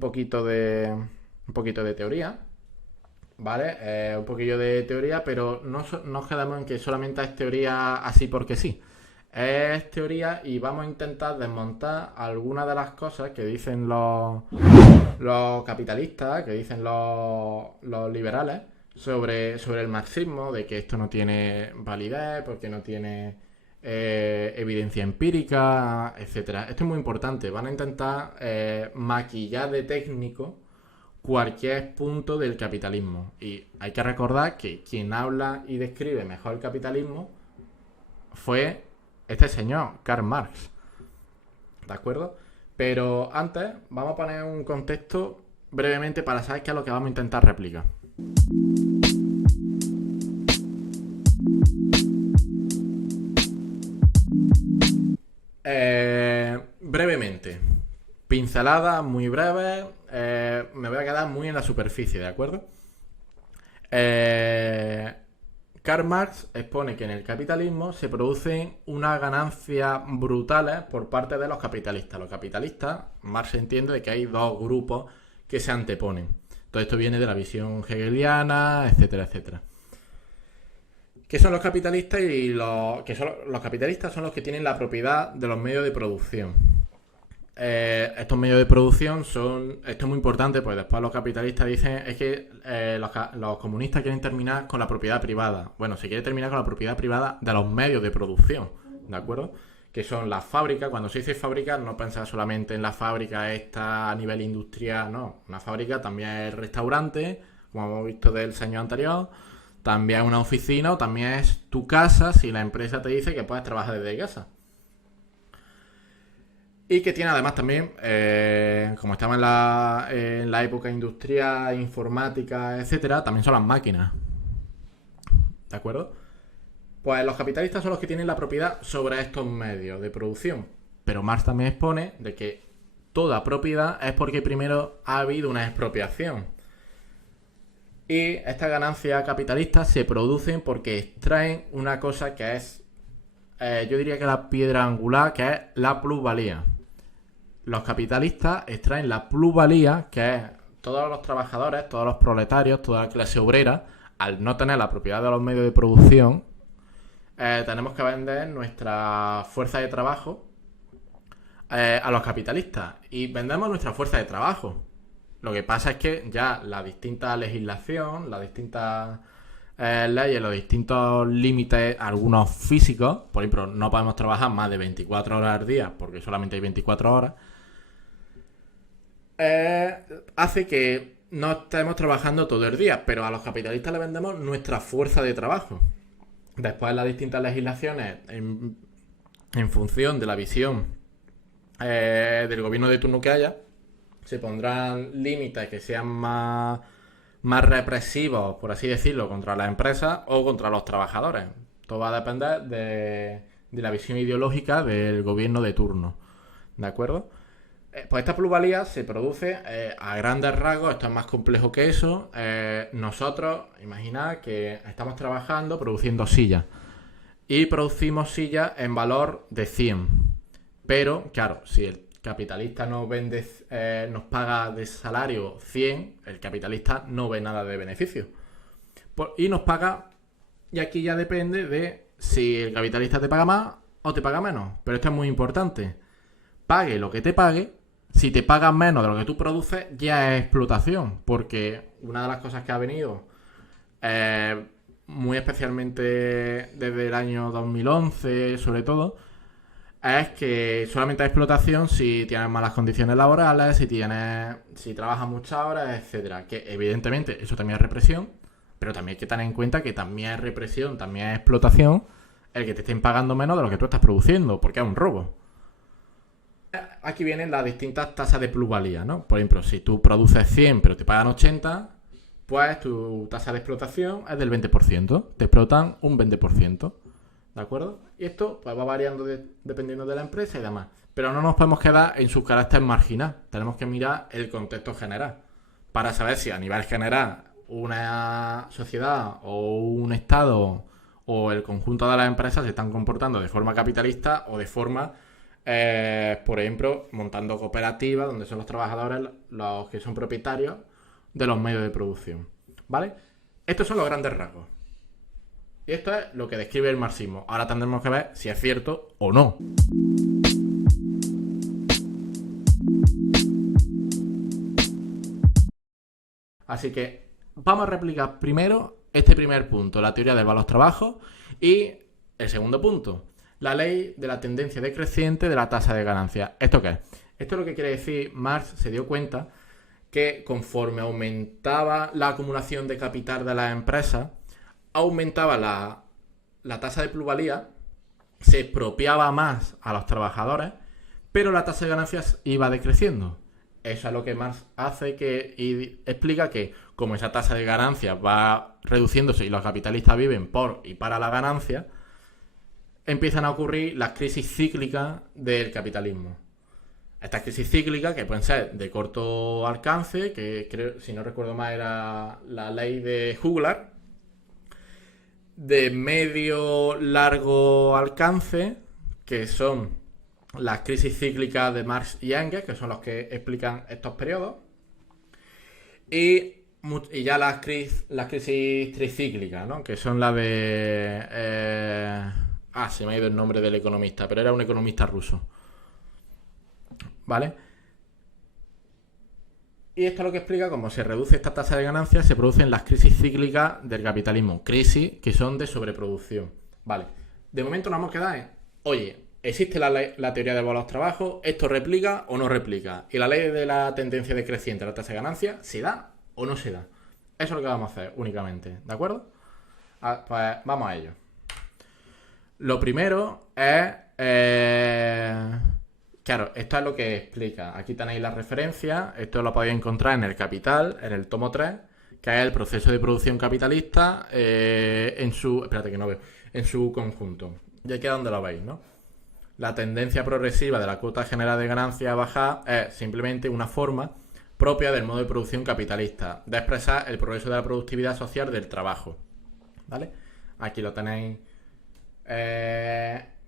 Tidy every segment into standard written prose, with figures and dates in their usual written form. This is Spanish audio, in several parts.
un poquito de teoría, ¿vale? Un poquillo de teoría, pero no nos quedamos en que solamente es teoría así porque sí. Es teoría y vamos a intentar desmontar algunas de las cosas que dicen los capitalistas, que dicen los liberales, sobre el marxismo, de que esto no tiene validez, porque no tiene evidencia empírica, etcétera. Esto es muy importante. Van a intentar maquillar de técnico cualquier punto del capitalismo. Y hay que recordar que quien habla y describe mejor el capitalismo fue este señor, Karl Marx. ¿De acuerdo? Pero antes vamos a poner un contexto brevemente para saber qué es lo que vamos a intentar replicar. Brevemente, pinceladas muy breves, me voy a quedar muy en la superficie, ¿de acuerdo? Karl Marx expone que en el capitalismo se producen unas ganancias brutales por parte de los capitalistas. Los capitalistas, Marx entiende de que hay dos grupos que se anteponen. Todo esto viene de la visión hegeliana, etcétera, etcétera. ¿Qué son los capitalistas? Los capitalistas son los que tienen la propiedad de los medios de producción. Estos medios de producción esto es muy importante, pues después los capitalistas dicen es que los comunistas quieren terminar con la propiedad privada. Bueno, se quiere terminar con la propiedad privada de los medios de producción, ¿de acuerdo? Que son las fábricas. Cuando se dice fábrica, no pensar solamente en la fábrica esta a nivel industrial, no. Una fábrica también es restaurante, como hemos visto del señor anterior, también es una oficina o también es tu casa si la empresa te dice que puedes trabajar desde casa. Y que tiene además también, como estamos en la época industrial, informática, etcétera, también son las máquinas. ¿De acuerdo? Pues los capitalistas son los que tienen la propiedad sobre estos medios de producción. Pero Marx también expone de que toda propiedad es porque primero ha habido una expropiación. Y estas ganancias capitalistas se producen porque extraen una cosa que es, yo diría que la piedra angular, que es la plusvalía. Los capitalistas extraen la plusvalía, que es todos los trabajadores, todos los proletarios, toda la clase obrera, al no tener la propiedad de los medios de producción, tenemos que vender nuestra fuerza de trabajo a los capitalistas. Y vendemos nuestra fuerza de trabajo. Lo que pasa es que ya la distinta legislación, las distintas leyes, los distintos límites, algunos físicos, por ejemplo, no podemos trabajar más de 24 horas al día porque solamente hay 24 horas, hace que no estemos trabajando todo el día, pero a los capitalistas le vendemos nuestra fuerza de trabajo. Después las distintas legislaciones, en función de la visión del gobierno de turno que haya, se pondrán límites que sean más represivos, por así decirlo, contra las empresas o contra los trabajadores. Todo va a depender de la visión ideológica del gobierno de turno. ¿De acuerdo? Pues esta plusvalía se produce a grandes rasgos. Esto es más complejo que eso. Nosotros, imaginad que estamos trabajando produciendo sillas y producimos sillas en valor de 100. Pero, claro, si el capitalista nos paga de salario 100, el capitalista no ve nada de beneficio. Y nos paga, y aquí ya depende de si el capitalista te paga más o te paga menos. Pero esto es muy importante. Pague lo que te pague. Si te pagan menos de lo que tú produces, ya es explotación. Porque una de las cosas que ha venido, muy especialmente desde el año 2011, sobre todo, es que solamente hay explotación si tienes malas condiciones laborales, si trabajas muchas horas, etcétera. Que evidentemente eso también es represión, pero también hay que tener en cuenta que también es represión, también es explotación el que te estén pagando menos de lo que tú estás produciendo, porque es un robo. Aquí vienen las distintas tasas de plusvalía, ¿no? Por ejemplo, si tú produces 100 pero te pagan 80, pues tu tasa de explotación es del 20%. Te explotan un 20%. ¿De acuerdo? Y esto pues va variando dependiendo de la empresa y demás. Pero no nos podemos quedar en su carácter marginal. Tenemos que mirar el contexto general para saber si a nivel general una sociedad o un estado o el conjunto de las empresas se están comportando de forma capitalista o de forma por ejemplo, montando cooperativas donde son los trabajadores los que son propietarios de los medios de producción. ¿Vale? Estos son los grandes rasgos. Y esto es lo que describe el marxismo. Ahora tendremos que ver si es cierto o no. Así que vamos a replicar primero este primer punto, la teoría del valor-trabajo, y el segundo punto, la ley de la tendencia decreciente de la tasa de ganancia. ¿Esto qué es? Esto es lo que quiere decir, Marx se dio cuenta que conforme aumentaba la acumulación de capital de las empresas, aumentaba la tasa de plusvalía, se expropiaba más a los trabajadores, pero la tasa de ganancias iba decreciendo. Eso es lo que Marx hace y explica que como esa tasa de ganancias va reduciéndose y los capitalistas viven por y para la ganancia, empiezan a ocurrir las crisis cíclicas del capitalismo. Estas crisis cíclicas que pueden ser de corto alcance, que creo, si no recuerdo mal, era la ley de Juglar, de medio largo alcance, que son las crisis cíclicas de Marx y Engels, que son los que explican estos periodos, y ya las crisis tricíclicas, ¿no? Que son las de... se me ha ido el nombre del economista, pero era un economista ruso. ¿Vale? Y esto es lo que explica cómo se reduce esta tasa de ganancias, se producen las crisis cíclicas del capitalismo. Crisis que son de sobreproducción. Vale. De momento nos hemos quedado en, oye, ¿existe la teoría del valor-trabajo? ¿Esto replica o no replica? Y la ley de la tendencia decreciente de la tasa de ganancias, ¿se da o no se da? Eso es lo que vamos a hacer únicamente. ¿De acuerdo? Pues vamos a ello. Lo primero es... Claro, esto es lo que explica. Aquí tenéis la referencia. Esto lo podéis encontrar en el Capital, en el tomo 3, que es el proceso de producción capitalista en su... Espérate que no veo. En su conjunto. Y aquí es donde lo veis, ¿no? La tendencia progresiva de la cuota general de ganancia a bajar es simplemente una forma propia del modo de producción capitalista, de expresar el progreso de la productividad social del trabajo. ¿Vale? Aquí lo tenéis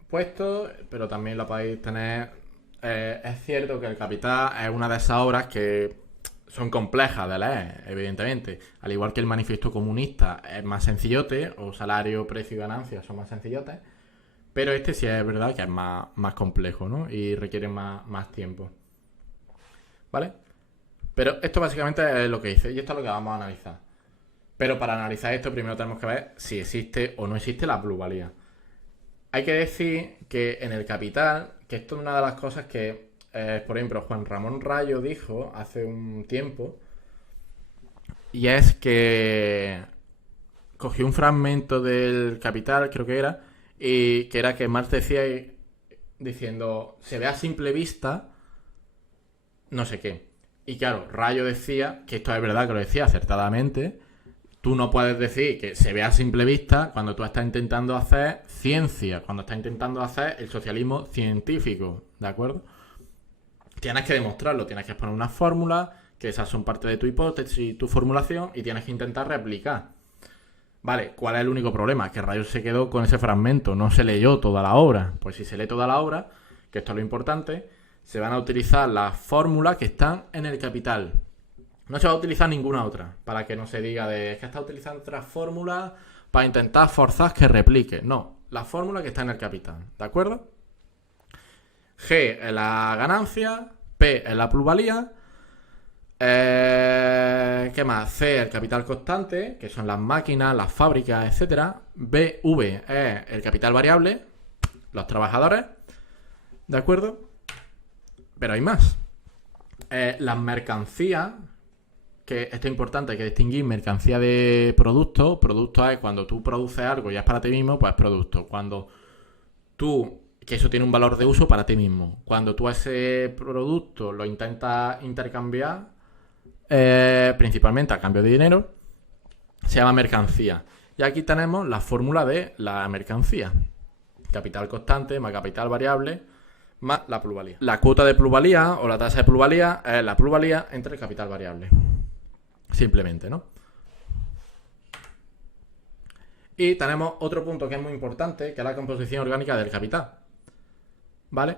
puesto, pero también lo podéis tener... es cierto que el Capital es una de esas obras que son complejas de leer, evidentemente. Al igual que el Manifiesto Comunista es más sencillote, o Salario, Precio y Ganancias son más sencillotes, pero este sí es verdad que es más complejo, ¿no? Y requiere más tiempo. ¿Vale? Pero esto básicamente es lo que dice, y esto es lo que vamos a analizar. Pero para analizar esto primero tenemos que ver si existe o no existe la plusvalía. Hay que decir que en el Capital, que esto es una de las cosas que, por ejemplo, Juan Ramón Rayo dijo hace un tiempo, y es que cogió un fragmento del Capital, creo que era, y que era que Marx decía diciendo, se ve a simple vista no sé qué. Y claro, Rayo decía, que esto es verdad que lo decía acertadamente, tú no puedes decir que se vea a simple vista cuando tú estás intentando hacer ciencia, cuando estás intentando hacer el socialismo científico, ¿de acuerdo? Tienes que demostrarlo, tienes que exponer unas fórmulas, que esas son parte de tu hipótesis y tu formulación, y tienes que intentar replicar. Vale, ¿cuál es el único problema? Que Rayo se quedó con ese fragmento, no se leyó toda la obra. Pues si se lee toda la obra, que esto es lo importante, se van a utilizar las fórmulas que están en el Capital. No se va a utilizar ninguna otra, para que no se diga de que está utilizando otras fórmulas para intentar forzar que replique. No, la fórmula que está en el Capital, ¿de acuerdo? G es la ganancia, P es la plusvalía, ¿qué más? C es el capital constante, que son las máquinas, las fábricas, etcétera. V es el capital variable, los trabajadores, ¿de acuerdo? Pero hay más. Las mercancías, que esto es importante, hay que distinguir mercancía de producto. Producto es cuando tú produces algo y es para ti mismo, pues producto. Cuando tú, que eso tiene un valor de uso para ti mismo. Cuando tú ese producto lo intentas intercambiar, principalmente a cambio de dinero, se llama mercancía. Y aquí tenemos la fórmula de la mercancía. Capital constante más capital variable más la plusvalía. La cuota de plusvalía o la tasa de plusvalía es la plusvalía entre el capital variable. Simplemente, ¿no? Y tenemos otro punto que es muy importante, que es la composición orgánica del capital. ¿Vale?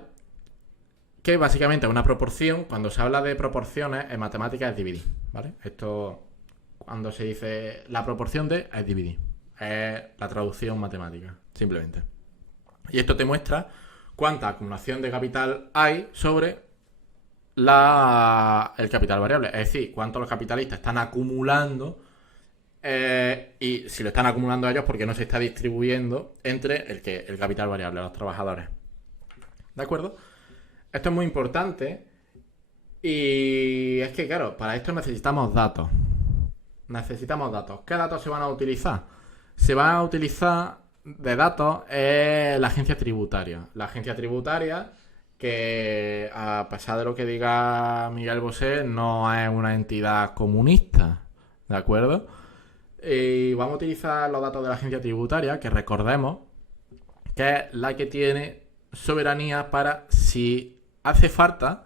que básicamente es una proporción. Cuando se habla de proporciones en matemáticas es dividir, ¿vale? Esto, cuando se dice la proporción de, es dividir. Es la traducción matemática, simplemente. Y esto te muestra cuánta acumulación de capital hay sobre el capital variable. Es decir, cuántos los capitalistas están acumulando y si lo están acumulando ellos, porque no se está distribuyendo entre el capital variable, los trabajadores. ¿De acuerdo? Esto es muy importante y es que, claro, para esto necesitamos datos. Necesitamos datos. ¿Qué datos se van a utilizar? Se van a utilizar de datos la agencia tributaria. La agencia tributaria, que a pesar de lo que diga Miguel Bosé, no es una entidad comunista, ¿de acuerdo? Y vamos a utilizar los datos de la agencia tributaria, que recordemos que es la que tiene soberanía para, si hace falta,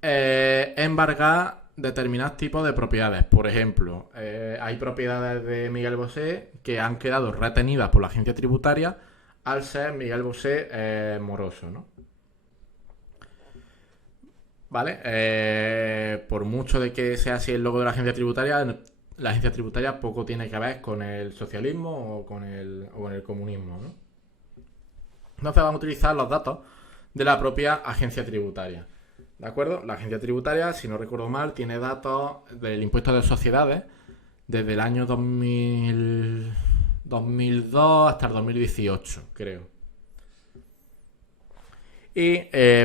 embargar determinados tipos de propiedades. Por ejemplo, hay propiedades de Miguel Bosé que han quedado retenidas por la agencia tributaria al ser Miguel Bosé moroso, ¿no? ¿Vale? Por mucho de que sea así el logo de la agencia tributaria poco tiene que ver con el socialismo o con el comunismo, ¿no? Entonces vamos a utilizar los datos de la propia agencia tributaria. ¿De acuerdo? La agencia tributaria, si no recuerdo mal, tiene datos del impuesto de sociedades desde el año 2002 hasta el 2018, creo. Y,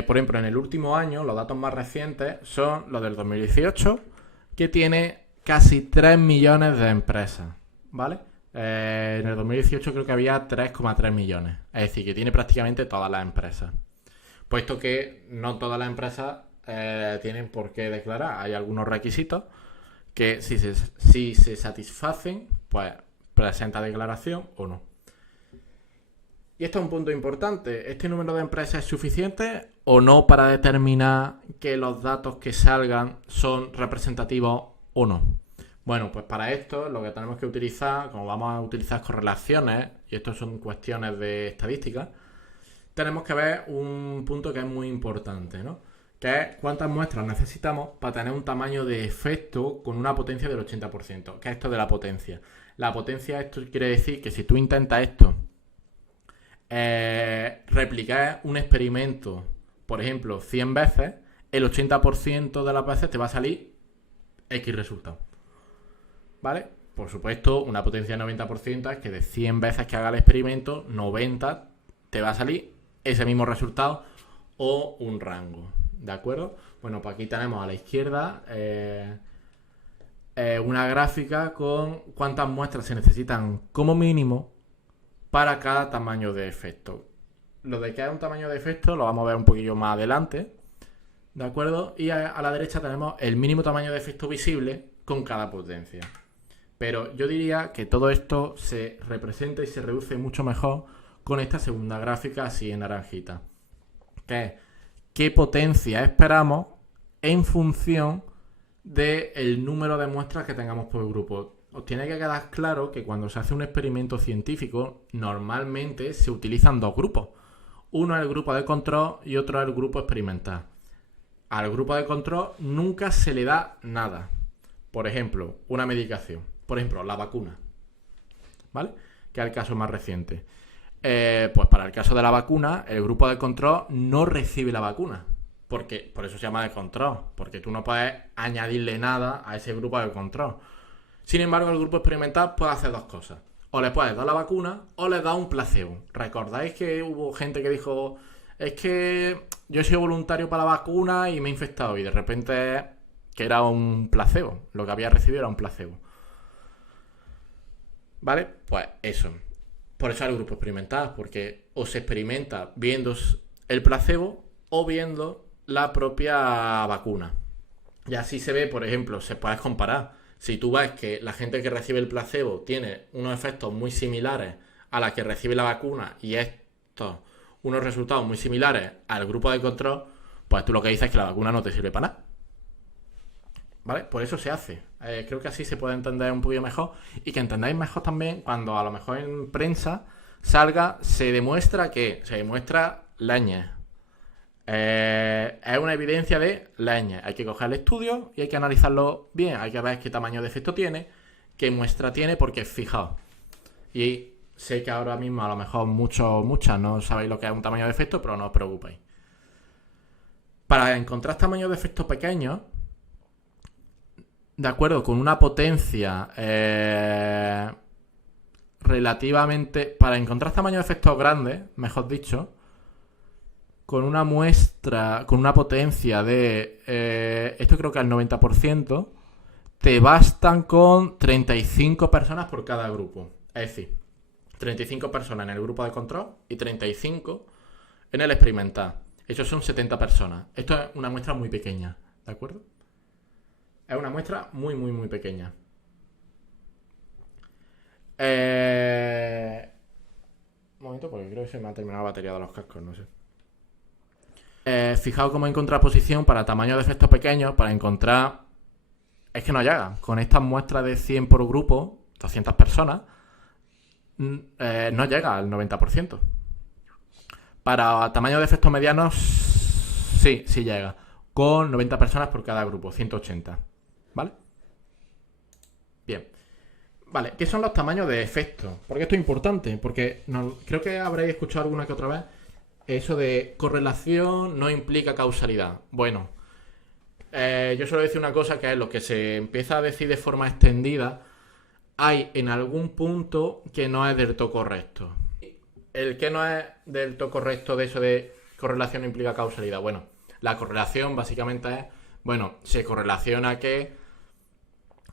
por ejemplo, en el último año, los datos más recientes son los del 2018, que tiene casi 3 millones de empresas, ¿vale? En el 2018 creo que había 3,3 millones. Es decir, que tiene prácticamente todas las empresas. Puesto que no todas las empresas tienen por qué declarar. Hay algunos requisitos que si se satisfacen, pues presenta declaración o no. Y esto es un punto importante. ¿Este número de empresas es suficiente o no para determinar que los datos que salgan son representativos o no? Bueno, pues para esto lo que tenemos que utilizar, como vamos a utilizar correlaciones, y esto son cuestiones de estadística, tenemos que ver un punto que es muy importante, ¿no? Que es cuántas muestras necesitamos para tener un tamaño de efecto con una potencia del 80%. ¿Qué es esto de la potencia? La potencia, esto quiere decir que si tú intentas esto, replicar un experimento, por ejemplo, 100 veces, el 80% de las veces te va a salir X resultado. ¿Vale? Por supuesto, una potencia de 90% es que de 100 veces que haga el experimento, 90 te va a salir ese mismo resultado o un rango. ¿De acuerdo? Bueno, pues aquí tenemos a la izquierda una gráfica con cuántas muestras se necesitan como mínimo para cada tamaño de efecto. Lo de que hay un tamaño de efecto lo vamos a ver un poquillo más adelante. ¿De acuerdo? Y a la derecha tenemos el mínimo tamaño de efecto visible con cada potencia. Pero yo diría que todo esto se representa y se reduce mucho mejor con esta segunda gráfica así en naranjita. Que es qué potencia esperamos en función del número de muestras que tengamos por grupo. Os tiene que quedar claro que cuando se hace un experimento científico, normalmente se utilizan dos grupos. Uno es el grupo de control y otro es el grupo experimental. Al grupo de control nunca se le da nada. Por ejemplo, una medicación. Por ejemplo, la vacuna. ¿Vale? Que es el caso más reciente. Pues para el caso de la vacuna, el grupo de control no recibe la vacuna. Porque, por eso se llama de control. Porque tú no puedes añadirle nada a ese grupo de control. Sin embargo, el grupo experimental puede hacer dos cosas. O le puedes dar la vacuna o le das un placebo. ¿Recordáis que hubo gente que dijo: es que yo he sido voluntario para la vacuna y me he infectado? Y de repente que era un placebo. Lo que había recibido era un placebo. ¿Vale? Pues eso. Por eso hay el grupo experimental. Porque o se experimenta viendo el placebo o viendo la propia vacuna. Y así se ve, por ejemplo, se puede comparar. Si tú ves que la gente que recibe el placebo tiene unos efectos muy similares a la que recibe la vacuna y estos unos resultados muy similares al grupo de control, pues tú lo que dices es que la vacuna no te sirve para nada. ¿Vale? Por eso se hace. Creo que así se puede entender un poquito mejor y que entendáis mejor también cuando a lo mejor en prensa salga, se demuestra leña. Es una evidencia de leña. Hay que coger el estudio y hay que analizarlo bien. Hay que ver qué tamaño de efecto tiene, qué muestra tiene, porque fijaos. Y sé que ahora mismo a lo mejor muchas no sabéis lo que es un tamaño de efecto, pero no os preocupéis. Para encontrar tamaños de efectos pequeños, de acuerdo con una potencia relativamente... Para encontrar tamaños de efectos grandes, mejor dicho, con una muestra, con una potencia de... esto creo que al 90%, te bastan con 35 personas por cada grupo. Es decir, 35 personas en el grupo de control y 35 en el experimental. Eso son 70 personas. Esto es una muestra muy pequeña, ¿de acuerdo? Es una muestra muy, muy, muy pequeña. Un momento, porque creo que se me ha terminado la batería de los cascos, no sé. Fijaos cómo encontrar posición para tamaño de efectos pequeños, para encontrar... Es que no llega. Con estas muestras de 100 por grupo, 200 personas, no llega al 90%. Para tamaño de efectos medianos, sí llega. Con 90 personas por cada grupo, 180. ¿Vale? Bien. Vale, ¿qué son los tamaños de efectos? Porque esto es importante, porque creo que habréis escuchado alguna que otra vez eso de correlación no implica causalidad. Bueno, yo suelo decir una cosa que es lo que se empieza a decir de forma extendida, hay en algún punto que no es del todo correcto. El que no es del todo correcto de eso de correlación no implica causalidad. Bueno, la correlación básicamente es, bueno, se correlaciona que,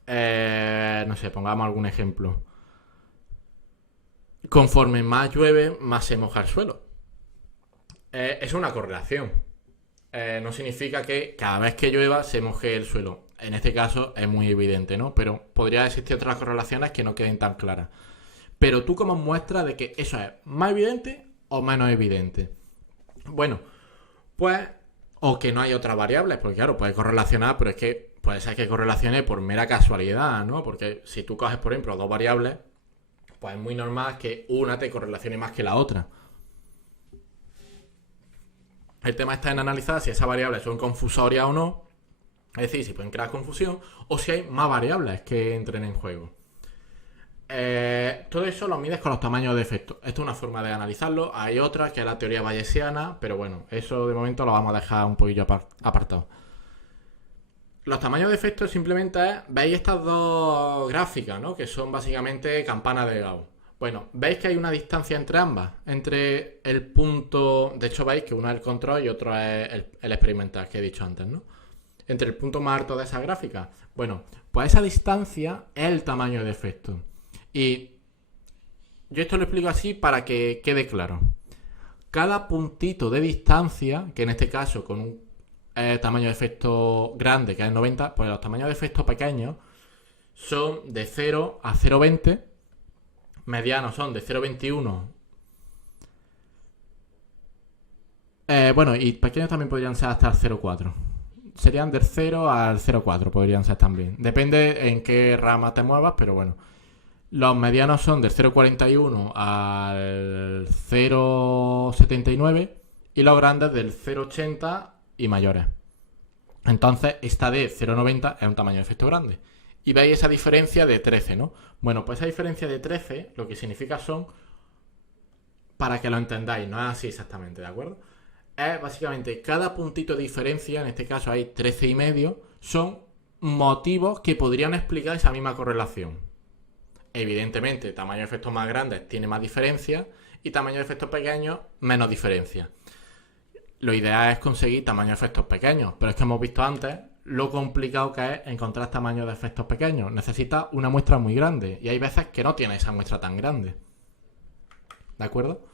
no sé, pongamos algún ejemplo. Conforme más llueve, más se moja el suelo. Es una correlación. No significa que cada vez que llueva se moje el suelo. En este caso es muy evidente, ¿no? Pero podría existir otras correlaciones que no queden tan claras. Pero tú como muestra de que eso es más evidente o menos evidente. Bueno, pues... O que no hay otras variables, porque claro, puedes correlacionar, pero es que puede ser que correlacione por mera casualidad, ¿no? Porque si tú coges, por ejemplo, dos variables, pues es muy normal que una te correlacione más que la otra. El tema está en analizar si esas variables son confusorias o no, es decir, si pueden crear confusión, o si hay más variables que entren en juego. Todo eso lo mides con los tamaños de efectos. Esto es una forma de analizarlo. Hay otra que es la teoría bayesiana, pero bueno, eso de momento lo vamos a dejar un poquillo apartado. Los tamaños de efectos simplemente veis estas dos gráficas, ¿no? Que son básicamente campanas de Gauss. Bueno, veis que hay una distancia entre ambas, entre el punto... De hecho, veis que uno es el control y otro es el experimental que he dicho antes, ¿no? Entre el punto más alto de esa gráfica. Bueno, pues esa distancia es el tamaño de efecto. Y yo esto lo explico así para que quede claro. Cada puntito de distancia, que en este caso con un tamaño de efecto grande, que es el 90, pues los tamaños de efecto pequeños son de 0 a 0,20. Medianos son de 0,21. Bueno, y pequeños también podrían ser hasta el 0,4. Serían del 0 al 0,4, podrían ser también. Depende en qué rama te muevas, pero bueno. Los medianos son del 0,41 al 0,79 y los grandes del 0,80 y mayores. Entonces, esta de 0,90 es un tamaño de efecto grande. Y veis esa diferencia de 13, ¿no? Bueno, pues esa diferencia de 13 lo que significa son, para que lo entendáis, no es así exactamente, ¿de acuerdo? Es básicamente cada puntito de diferencia, en este caso hay 13,5, son motivos que podrían explicar esa misma correlación. Evidentemente, tamaño de efectos más grandes tiene más diferencia y tamaño de efectos pequeños menos diferencia. Lo ideal es conseguir tamaño de efectos pequeños, pero es que hemos visto antes lo complicado que es encontrar tamaños de efectos pequeños. Necesita una muestra muy grande y hay veces que no tiene esa muestra tan grande. ¿De acuerdo?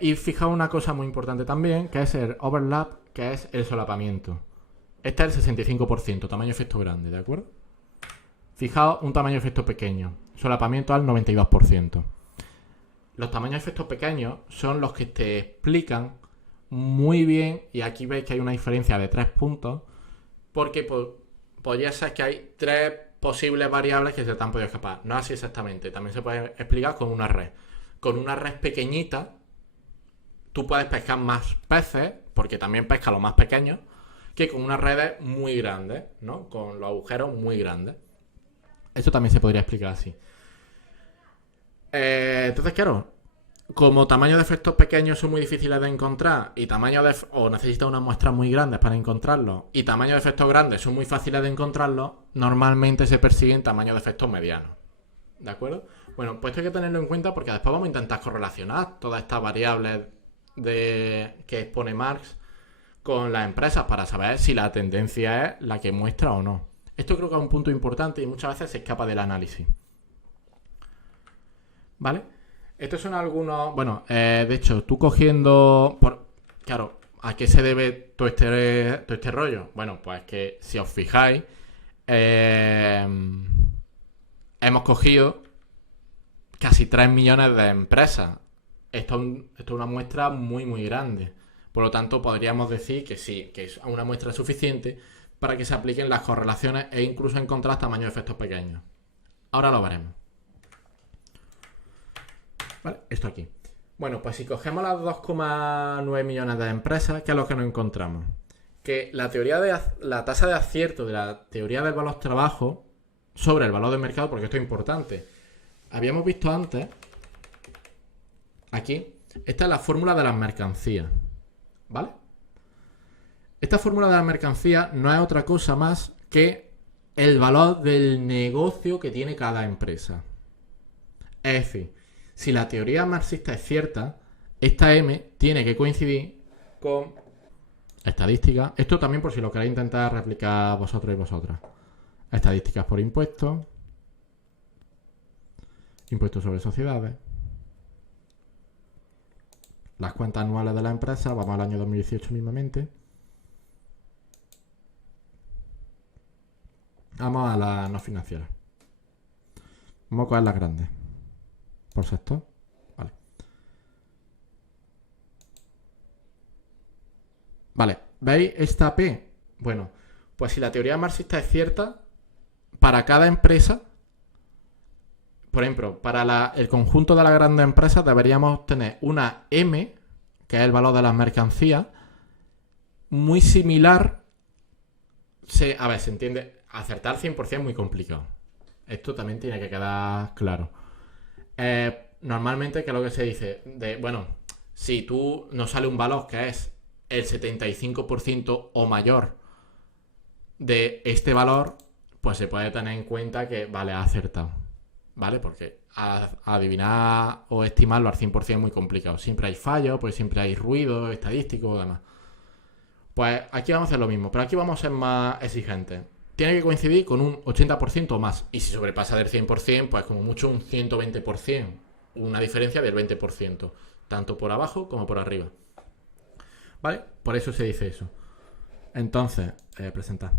Y fijaos una cosa muy importante también, que es el overlap, que es el solapamiento. Este es el 65%, tamaño de efecto grande, ¿de acuerdo? Fijaos un tamaño de efecto pequeño, solapamiento al 92%. Los tamaños de efectos pequeños son los que te explican muy bien, y aquí veis que hay una diferencia de 3 puntos, porque podría ser que hay 3 posibles variables que se te han podido escapar. No así exactamente, también se puede explicar con una red. Con una red pequeñita tú puedes pescar más peces, porque también pesca los más pequeños, que con unas redes muy grandes, ¿no? Con los agujeros muy grandes. Esto también se podría explicar así. Entonces, claro, como tamaños de efectos pequeños son muy difíciles de encontrar y o necesitas unas muestras muy grandes para encontrarlos y tamaños de efectos grandes son muy fáciles de encontrarlos, normalmente se persiguen tamaños de efectos medianos. ¿De acuerdo? Bueno, pues esto hay que tenerlo en cuenta porque después vamos a intentar correlacionar todas estas variables que expone Marx con las empresas para saber si la tendencia es la que muestra o no. Esto creo que es un punto importante y muchas veces se escapa del análisis. ¿Vale? Estos son algunos... Bueno, de hecho, tú cogiendo... Claro, ¿a qué se debe todo este rollo? Bueno, pues que si os fijáis, hemos cogido casi 3 millones de empresas. Esto es una muestra muy, muy grande. Por lo tanto, podríamos decir que sí, que es una muestra suficiente para que se apliquen las correlaciones e incluso encontrar tamaños de efectos pequeños. Ahora lo veremos. ¿Vale? Esto aquí. Bueno, pues si cogemos las 2,9 millones de empresas, ¿qué es lo que nos encontramos? Que la tasa de acierto de la teoría del valor trabajo sobre el valor del mercado, porque esto es importante. Habíamos visto antes, aquí, esta es la fórmula de las mercancías. ¿Vale? Esta fórmula de las mercancías no es otra cosa más que el valor del negocio que tiene cada empresa. Es decir, si la teoría marxista es cierta, esta M tiene que coincidir con estadísticas. Esto también por si lo queréis intentar replicar vosotros y vosotras. Estadísticas por impuestos. Impuestos sobre sociedades. Las cuentas anuales de la empresa. Vamos al año 2018 mismamente. Vamos a las no financieras. Vamos a coger las grandes. Por sector. Vale. Vale. ¿Veis esta P? Bueno, pues si la teoría marxista es cierta, para cada empresa, por ejemplo, para el conjunto de las grandes empresas deberíamos tener una M, que es el valor de las mercancías, muy similar. A ver, se entiende. Acertar 100% es muy complicado. Esto también tiene que quedar claro. Normalmente, ¿qué es lo que se dice? Bueno, si tú nos sale un valor que es el 75% o mayor de este valor, pues se puede tener en cuenta que, vale, ha acertado. ¿Vale? Porque adivinar o estimarlo al 100% es muy complicado. Siempre hay fallos, pues siempre hay ruido estadístico o demás. Pues aquí vamos a hacer lo mismo, pero aquí vamos a ser más exigentes. Tiene que coincidir con un 80% o más. Y si sobrepasa del 100%, pues como mucho un 120%. Una diferencia del 20%. Tanto por abajo como por arriba. ¿Vale? Por eso se dice eso. Entonces, presentar.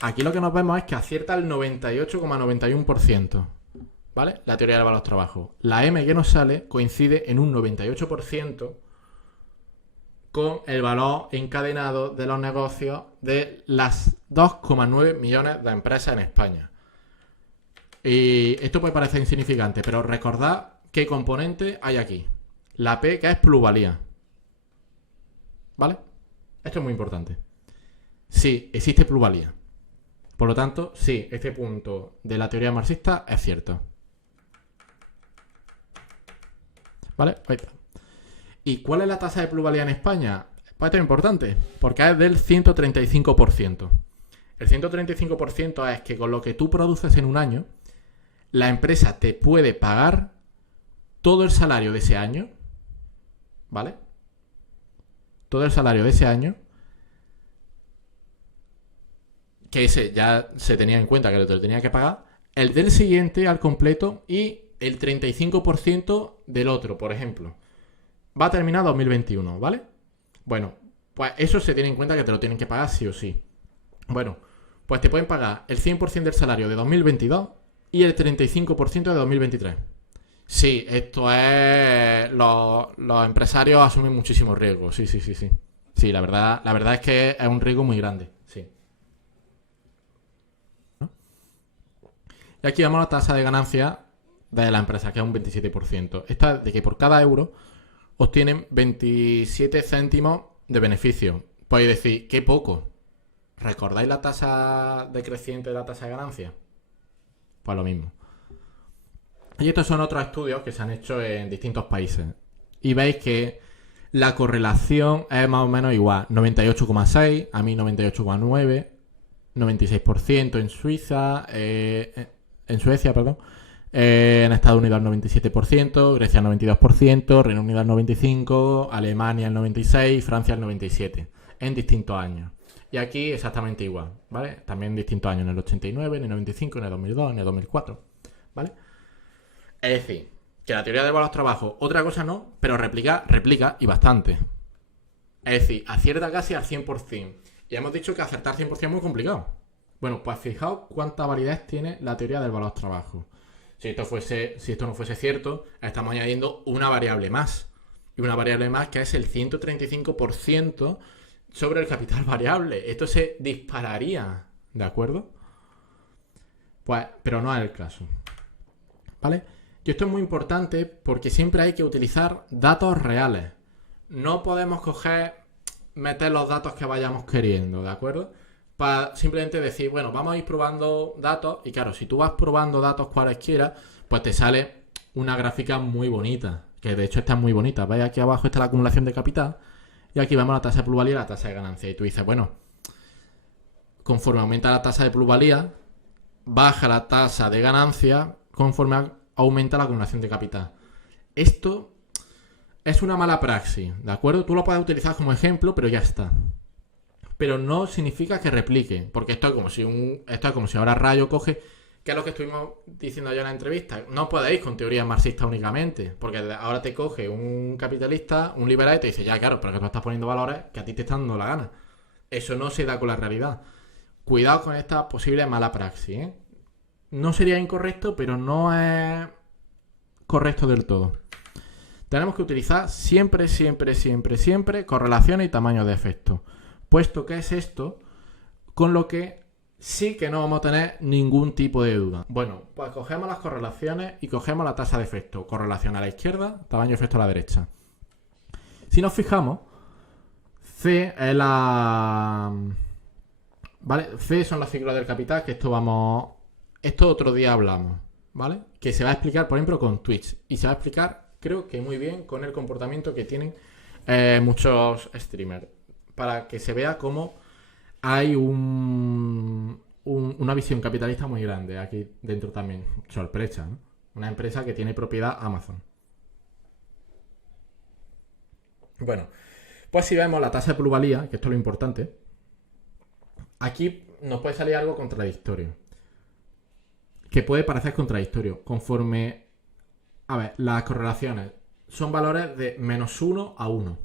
Aquí lo que nos vemos es que acierta el 98,91%. ¿Vale? La teoría del valor trabajo. La M que nos sale coincide en un 98% con el valor encadenado de los negocios de las 2,9 millones de empresas en España. Y esto puede parecer insignificante, pero recordad qué componente hay aquí. La P, que es plusvalía. ¿Vale? Esto es muy importante. Sí, existe plusvalía. Por lo tanto, sí, este punto de la teoría marxista es cierto. ¿Vale? Ahí está. ¿Y cuál es la tasa de plusvalía en España? Pues esto es importante, porque es del 135%. El 135% es que con lo que tú produces en un año, la empresa te puede pagar todo el salario de ese año, ¿vale? Todo el salario de ese año, que ese ya se tenía en cuenta que te lo tenía que pagar, el del siguiente al completo y el 35% del otro, por ejemplo. Va a terminar 2021, ¿vale? Bueno, pues eso se tiene en cuenta que te lo tienen que pagar sí o sí. Bueno, pues te pueden pagar el 100% del salario de 2022 y el 35% de 2023. Sí, esto es... Los empresarios asumen muchísimos riesgos, sí. Sí, la verdad es que es un riesgo muy grande, sí. ¿No? Y aquí vemos la tasa de ganancia de la empresa, que es un 27%. Esto es de que por cada euro obtienen 27 céntimos de beneficio. Podéis decir, qué poco. ¿Recordáis la tasa decreciente de la tasa de ganancia? Pues lo mismo. Y estos son otros estudios que se han hecho en distintos países. Y veis que la correlación es más o menos igual. 98,6, a mí 98,9, 96% en Suiza, en Suecia, perdón. En Estados Unidos el 97%, Grecia el 92%, Reino Unido el 95%, Alemania el 96%, Francia el 97%, en distintos años. Y aquí exactamente igual, ¿vale? También en distintos años, en el 89, en el 95, en el 2002, en el 2004, ¿vale? Es decir, que la teoría del valor trabajo, otra cosa no, pero replica y bastante. Es decir, acierta casi al 100%. Y hemos dicho que acertar 100% es muy complicado. Bueno, pues fijaos cuánta validez tiene la teoría del valor trabajo. Si esto no fuese cierto, estamos añadiendo una variable más. Y una variable más que es el 135% sobre el capital variable. Esto se dispararía, ¿de acuerdo? Pues, pero no es el caso. ¿Vale? Y esto es muy importante porque siempre hay que utilizar datos reales. No podemos meter los datos que vayamos queriendo, ¿de acuerdo? Para simplemente decir, bueno, vamos a ir probando datos. Y claro, si tú vas probando datos cualesquiera, pues te sale una gráfica muy bonita. Que de hecho esta es muy bonita. Veis, aquí abajo está la acumulación de capital. Y aquí vemos la tasa de plusvalía y la tasa de ganancia. Y tú dices, bueno, conforme aumenta la tasa de plusvalía, baja la tasa de ganancia conforme aumenta la acumulación de capital. Esto es una mala praxis, ¿de acuerdo? Tú lo puedes utilizar como ejemplo, pero ya está. Pero no significa que replique, porque esto es como si ahora Rayo coge, que es lo que estuvimos diciendo ayer en la entrevista. No podéis con teorías marxistas únicamente, porque ahora te coge un capitalista, un liberal, y te dice, ya claro, pero que tú estás poniendo valores que a ti te están dando la gana. Eso no se da con la realidad. Cuidado con esta posible mala praxis, ¿eh? No sería incorrecto, pero no es correcto del todo. Tenemos que utilizar siempre correlaciones y tamaños de efecto. Puesto que es esto con lo que sí que no vamos a tener ningún tipo de duda. Bueno, pues cogemos las correlaciones y cogemos la tasa de efecto. Correlación a la izquierda, tamaño de efecto a la derecha. Si nos fijamos, C es la... ¿Vale? C son las siglas del capital, que esto otro día hablamos, ¿vale? Que se va a explicar, por ejemplo, con Twitch. Y se va a explicar, creo que muy bien, con el comportamiento que tienen muchos streamers. Para que se vea cómo hay una visión capitalista muy grande aquí dentro también. Sorpresa, ¿no? Una empresa que tiene propiedad Amazon. Bueno, pues si vemos la tasa de plusvalía, que esto es lo importante, aquí nos puede salir algo contradictorio. Que puede parecer contradictorio. Conforme... A ver, las correlaciones son valores de -1 a 1.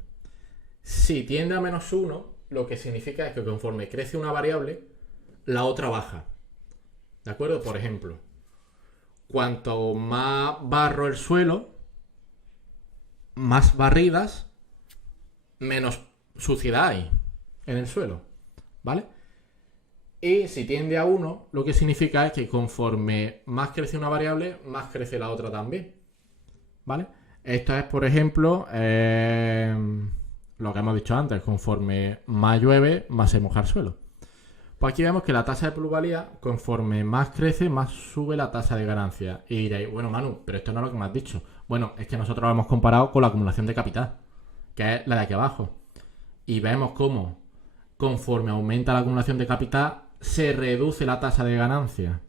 Si tiende a -1, lo que significa es que conforme crece una variable, la otra baja. ¿De acuerdo? Por ejemplo, cuanto más barro el suelo, más barridas, menos suciedad hay en el suelo. ¿Vale? Y si tiende a 1, lo que significa es que conforme más crece una variable, más crece la otra también. ¿Vale? Esto es, por ejemplo, lo que hemos dicho antes, conforme más llueve, más se moja el suelo. Pues aquí vemos que la tasa de plusvalía, conforme más crece, más sube la tasa de ganancia. Y diréis, bueno, Manu, pero esto no es lo que me has dicho. Bueno, es que nosotros lo hemos comparado con la acumulación de capital, que es la de aquí abajo. Y vemos cómo, conforme aumenta la acumulación de capital, se reduce la tasa de ganancia.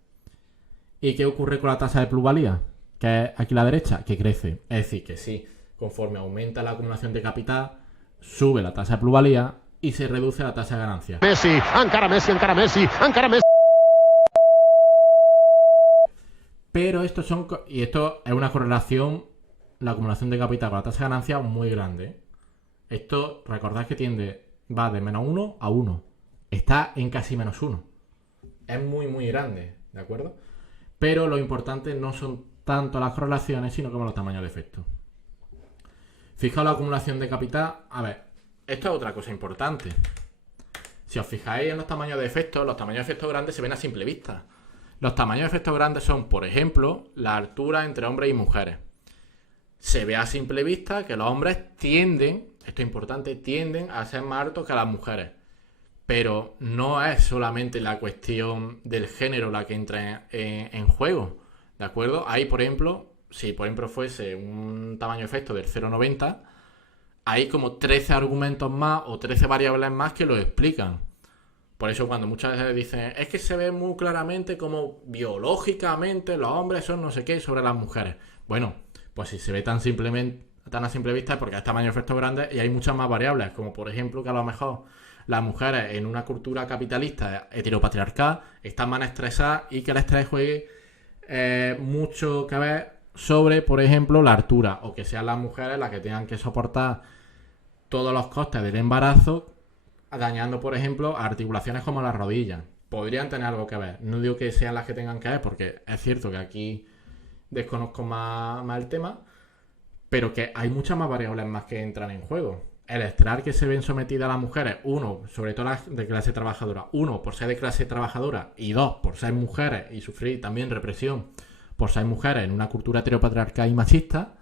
¿Y qué ocurre con la tasa de plusvalía? Que es aquí a la derecha, que crece. Es decir, que sí, conforme aumenta la acumulación de capital, sube la tasa de plusvalía y se reduce la tasa de ganancia. Messi, encara Messi, encara Messi, encara Messi. Pero esto es una correlación, la acumulación de capital con la tasa de ganancia muy grande. Esto, recordad que va de -1 a 1. Está en casi -1. Es muy grande, ¿de acuerdo? Pero lo importante no son tanto las correlaciones, sino como los tamaños de efecto. Fijaos la acumulación de capital. A ver, esto es otra cosa importante. Si os fijáis en los tamaños de efecto grandes se ven a simple vista. Los tamaños de efectos grandes son, por ejemplo, la altura entre hombres y mujeres. Se ve a simple vista que los hombres tienden, esto es importante, tienden a ser más altos que las mujeres. Pero no es solamente la cuestión del género la que entra en juego, ¿de acuerdo? Ahí, por ejemplo, si por ejemplo fuese un tamaño de efecto del 0,90, hay como 13 argumentos más o 13 variables más que lo explican. Por eso cuando muchas veces dicen, es que se ve muy claramente como biológicamente los hombres son no sé qué sobre las mujeres. Bueno, pues si se ve tan a simple vista es porque hay tamaños de efectos grandes y hay muchas más variables, como por ejemplo que a lo mejor las mujeres en una cultura capitalista heteropatriarcal están más estresadas y que el estrés juegue mucho que ver sobre, por ejemplo, la altura, o que sean las mujeres las que tengan que soportar todos los costes del embarazo, dañando, por ejemplo, articulaciones como las rodillas. Podrían tener algo que ver. No digo que sean las que tengan que ver, porque es cierto que aquí desconozco más el tema, pero que hay muchas más variables más que entran en juego. El estrés que se ven sometidas las mujeres, uno, sobre todo las de clase trabajadora, uno, por ser de clase trabajadora, y dos, por ser mujeres y sufrir también represión por ser mujeres en una cultura heteropatriarcal y machista,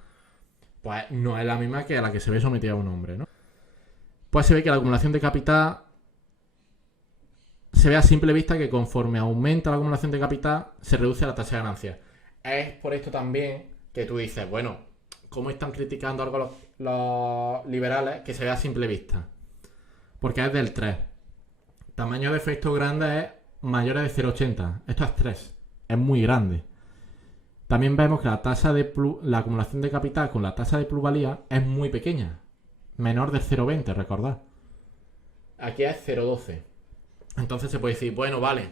pues no es la misma que a la que se ve sometida un hombre, ¿no? Pues se ve que la acumulación de capital se ve a simple vista que conforme aumenta la acumulación de capital se reduce la tasa de ganancia. Es por esto también que tú dices, bueno, ¿cómo están criticando algo los liberales que se ve a simple vista? Porque es del 3. Tamaño de efecto grande es mayor de 0,80. Esto es 3. Es muy grande. También vemos que la acumulación de capital con la tasa de plusvalía es muy pequeña. Menor de 0,20, recordad. Aquí es 0,12. Entonces se puede decir, bueno, vale,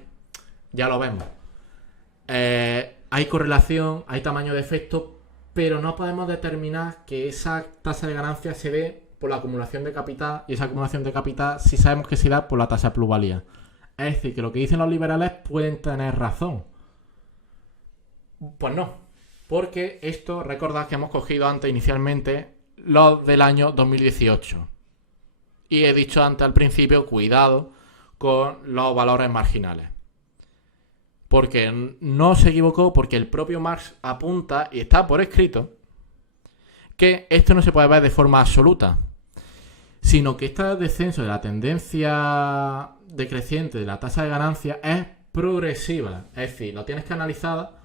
ya lo vemos. Hay correlación, hay tamaño de efecto, pero no podemos determinar que esa tasa de ganancia se dé por la acumulación de capital, y esa acumulación de capital sí sabemos que se da por la tasa de plusvalía. Es decir, que lo que dicen los liberales pueden tener razón. Pues no, porque esto, recordad que hemos cogido antes inicialmente los del año 2018. Y he dicho antes al principio, cuidado con los valores marginales. Porque no se equivocó, porque el propio Marx apunta, y está por escrito, que esto no se puede ver de forma absoluta, sino que este descenso de la tendencia decreciente de la tasa de ganancia es progresiva. Es decir, lo tienes que analizar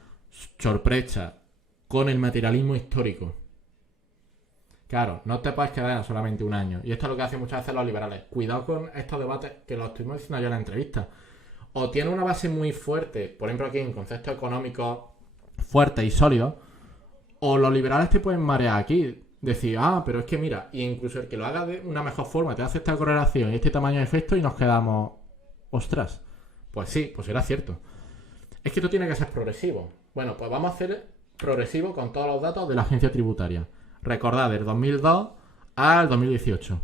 sorpresa con el materialismo histórico. Claro, no te puedes quedar en solamente un año. Y esto es lo que hacen muchas veces los liberales. Cuidado con estos debates, que lo estuvimos diciendo yo en la entrevista. O tiene una base muy fuerte, por ejemplo aquí en conceptos económicos fuertes y sólidos, o los liberales te pueden marear aquí. Decir, pero es que mira, y incluso el que lo haga de una mejor forma te hace esta correlación y este tamaño de efecto y nos quedamos, ostras, pues sí, pues era cierto. Es que esto tiene que ser progresivo. Bueno, pues vamos a hacer progresivo con todos los datos de la agencia tributaria. Recordad, del 2002 al 2018.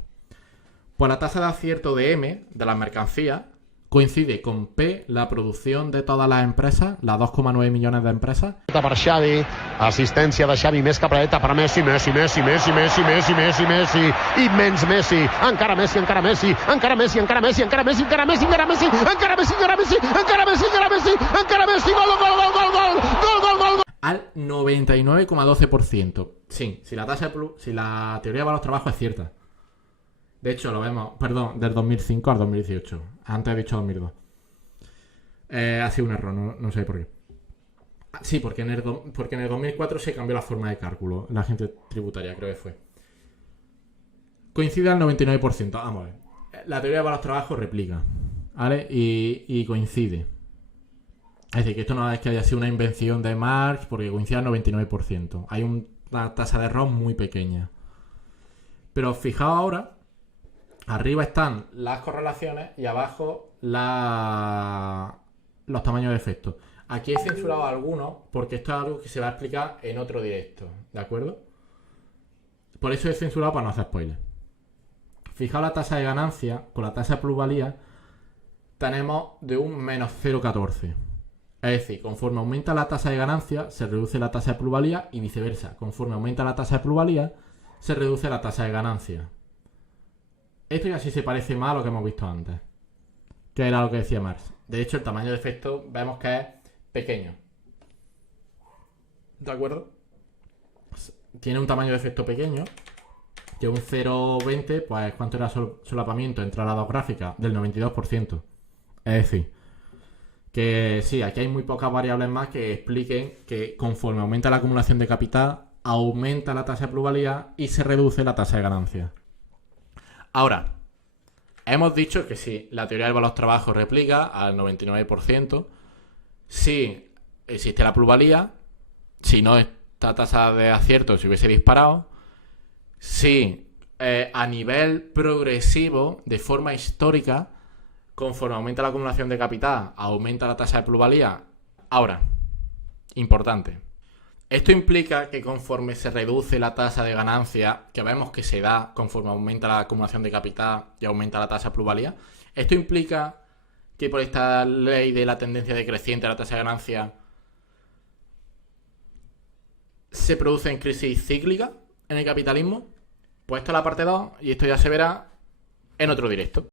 Pues la tasa de acierto de M, de las mercancías, coincide con P, la producción de todas las empresas, las 2,9 millones de empresas. Per Xavi, assistència de Xavi, més capradeta per Messi, Messi, immens Messi, encara Messi, encara Messi, encara Messi, encara Messi, encara Messi, encara Messi, encara Messi, encara Messi, encara Messi, encara Messi, encara Messi, encara Messi, gol, gol, gol, gol, gol, gol, gol, gol. Al 99,12%. Sí, si la teoría de los trabajos es cierta. De hecho, lo vemos, perdón, del 2005 al 2018. Antes he dicho 2002. Ha sido un error, no sé por qué. Sí, porque en el 2004 se cambió la forma de cálculo. La agencia tributaria, creo que fue. Coincide al 99%. Vamos a ver. La teoría de los trabajos replica, ¿vale? Y coincide. Es decir, que esto no es que haya sido una invención de Marx, porque coincide al 99%. Hay una tasa de error muy pequeña. Pero fijaos ahora, arriba están las correlaciones y abajo los tamaños de efectos. Aquí he censurado algunos porque esto es algo que se va a explicar en otro directo, ¿de acuerdo? Por eso he censurado para no hacer spoilers. Fijaos la tasa de ganancia con la tasa de plusvalía, tenemos de un menos 0,14. Es decir, conforme aumenta la tasa de ganancia, se reduce la tasa de plusvalía y viceversa. Conforme aumenta la tasa de plusvalía, se reduce la tasa de ganancia. Esto ya sí se parece más a lo que hemos visto antes, que era lo que decía Marx. De hecho, el tamaño de efecto vemos que es pequeño. ¿De acuerdo? Tiene un tamaño de efecto pequeño, que un 0,20, pues ¿cuánto era solapamiento entre las dos gráficas? Del 92%. Es decir, que sí, aquí hay muy pocas variables más que expliquen que conforme aumenta la acumulación de capital, aumenta la tasa de plusvalía y se reduce la tasa de ganancia. Ahora, hemos dicho que sí, la teoría del valor trabajo replica al 99%. Sí, existe la plusvalía. Si no, esta tasa de acierto se hubiese disparado. Sí, a nivel progresivo, de forma histórica, conforme aumenta la acumulación de capital, aumenta la tasa de plusvalía. Ahora, importante. Esto implica que conforme se reduce la tasa de ganancia, que vemos que se da conforme aumenta la acumulación de capital y aumenta la tasa de plusvalía, esto implica que por esta ley de la tendencia decreciente de la tasa de ganancia se producen crisis cíclicas en el capitalismo. Pues esto es la parte 2 y esto ya se verá en otro directo.